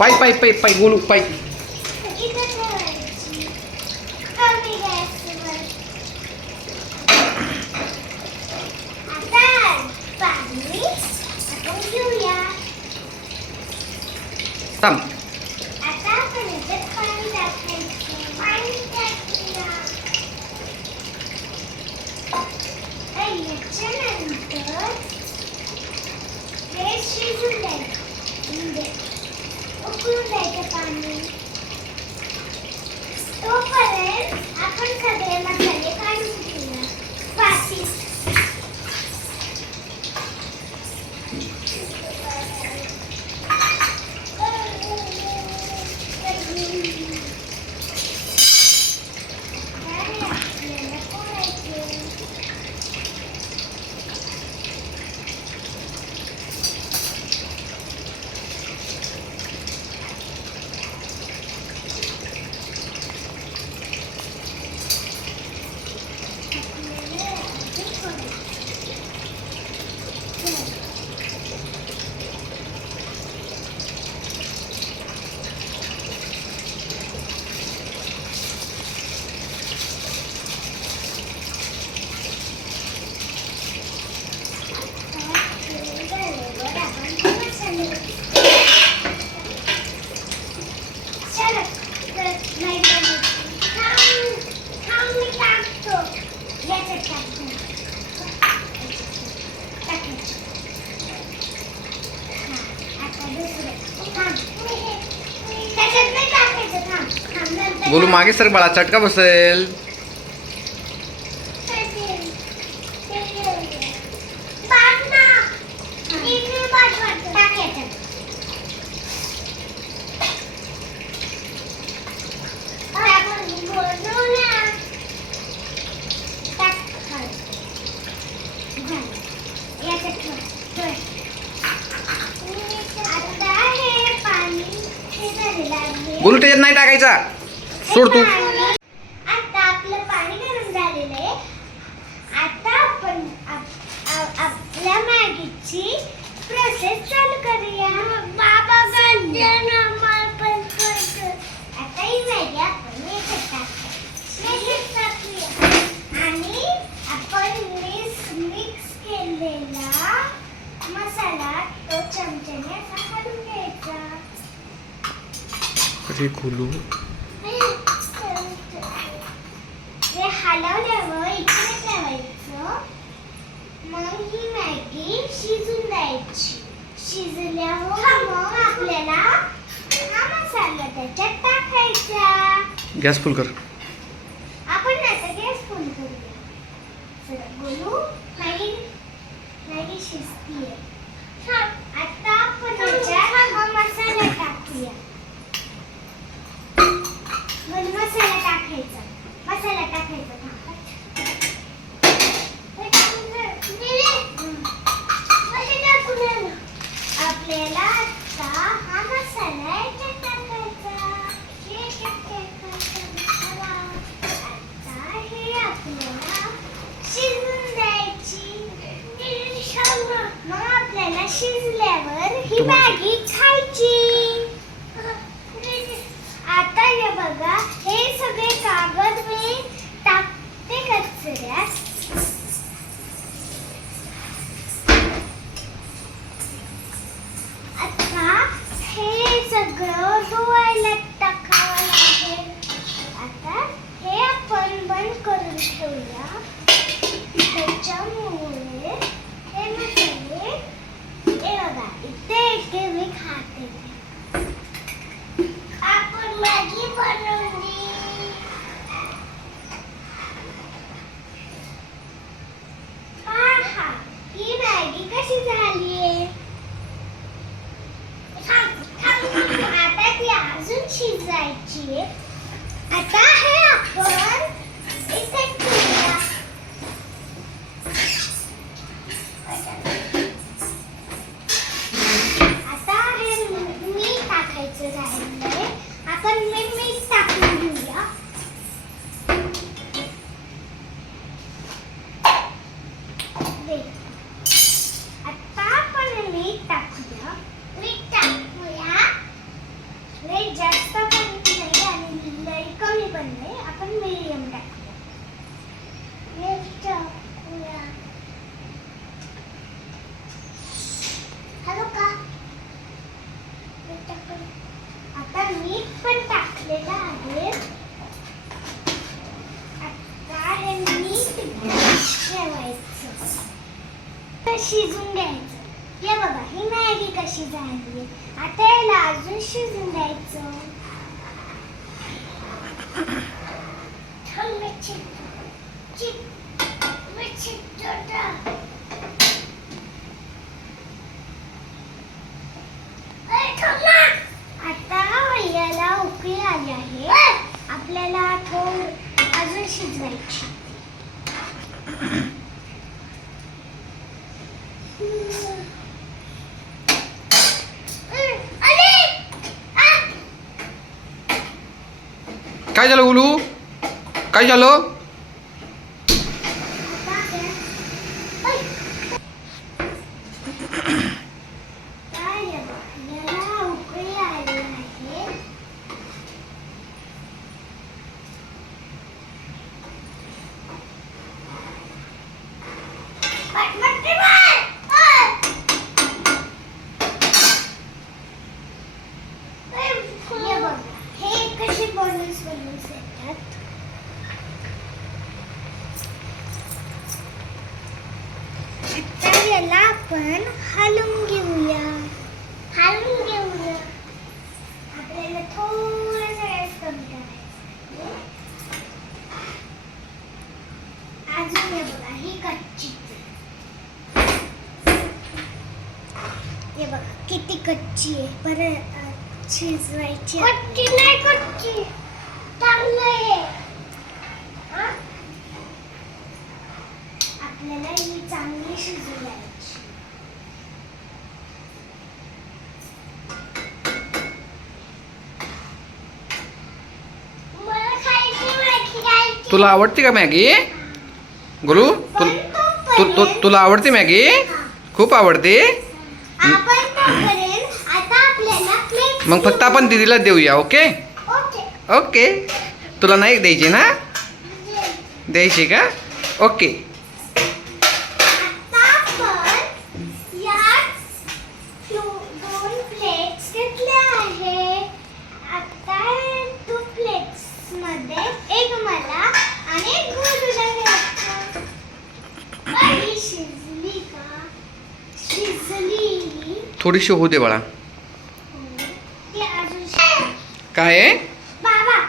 पाय पाय पाय पाय गोलू पाय. थांब. आपण सगळे मसाले काढून घेऊया. पाती गोलू मागे सर बाळा, चटका बसेल. गोलू त्याच्यात नाही टाकायचा, सोड तू. आता आपलं पाणी गरम झालेलं आहे. आता आपण आपल्या मॅगीची प्रोसेस चालू करूया. बाबा आता ही मॅगी आपण टाकूया आणि आपण मिक्स केलेला मसाला तो चमच्याने असा हलवून घ्यायचा. कसे खोलू हे हलवल्यावर इकडे ठेवायचं. मग ही मॅगी शिजून द्यायची. शिजल्यावर मग आपल्याला हा मसाला त्याच्यात टाकायचा. गॅस फुल कर. आपण आता गॅस फुल करूया. चला बोलू, मॅगी शिजतीये. आता आपण त्याच्यात हा मसाला टाकूया. मसाला टाकायचा. आपल्याला आता हा मसाला याच्यात टाकायचा. आता हे आपल्याला शिजवून द्यायची. मग आपल्याला शिजल्यावर ही मॅगी खायची. आता हे बघा, हे सगळे कागद मी टाकते कचऱ्यात. आता हे सगळं धुवायला टाकावं लागेल. आता हे आपण बंद करून ठेवूया. त्याच्यामुळे हे मसाले हे बघा इथे मी खाते. आपण मॅगी बनवली. पहा ही मॅगी कशी झालीये. आता ती अजून शिजायची. आता हे आपण इथे ठेवूया. आता हे मीठ टाकायचं राहिलंय. आपण मीठ टाकून घेऊया. आता आपण मीठ टाकूया. हे बघा ही मॅगी कशी झाली. आता याला अजून शिजून द्यायचं. आता याला उकळी आली आहे. आपल्याला थोडं अजून शिजवायची. काय झालं बोलू? काय झालं? याला उकळी आली आहे. हे कसे बॉल्स येतात. आता याला आपण हलवून घेऊया. आपल्याला थोडंसं गॅस कमी करायचं. अजून हे बघा ही कच्ची. हे बघा किती कच्ची आहे. परत शिजवायची. कच्ची नाही कच्ची चांगलं आहे. आपल्याला ही चांगली शिजवायची. मला खायची मॅगी खायची. तुला आवडते का मॅगी गोलू? तुला आवडते मॅगी? खूप आवडते. आपण तोपर्यंत आता आपल्याला प्लेट. मग फक्त आपण दीदीला देऊया. Okay okay okay. तुला नाही द्यायची ना? द्यायची का? ओके. आता आपण यात दोन प्लेट्स घेतल्या आहे. आता टू प्लेट्स मध्ये एक मला आणि एक गोलूला घ्यायचं. ही शिजली का? शिजली. थोडीशी होऊ दे बाळा. ते अजून काय आहे? बाबा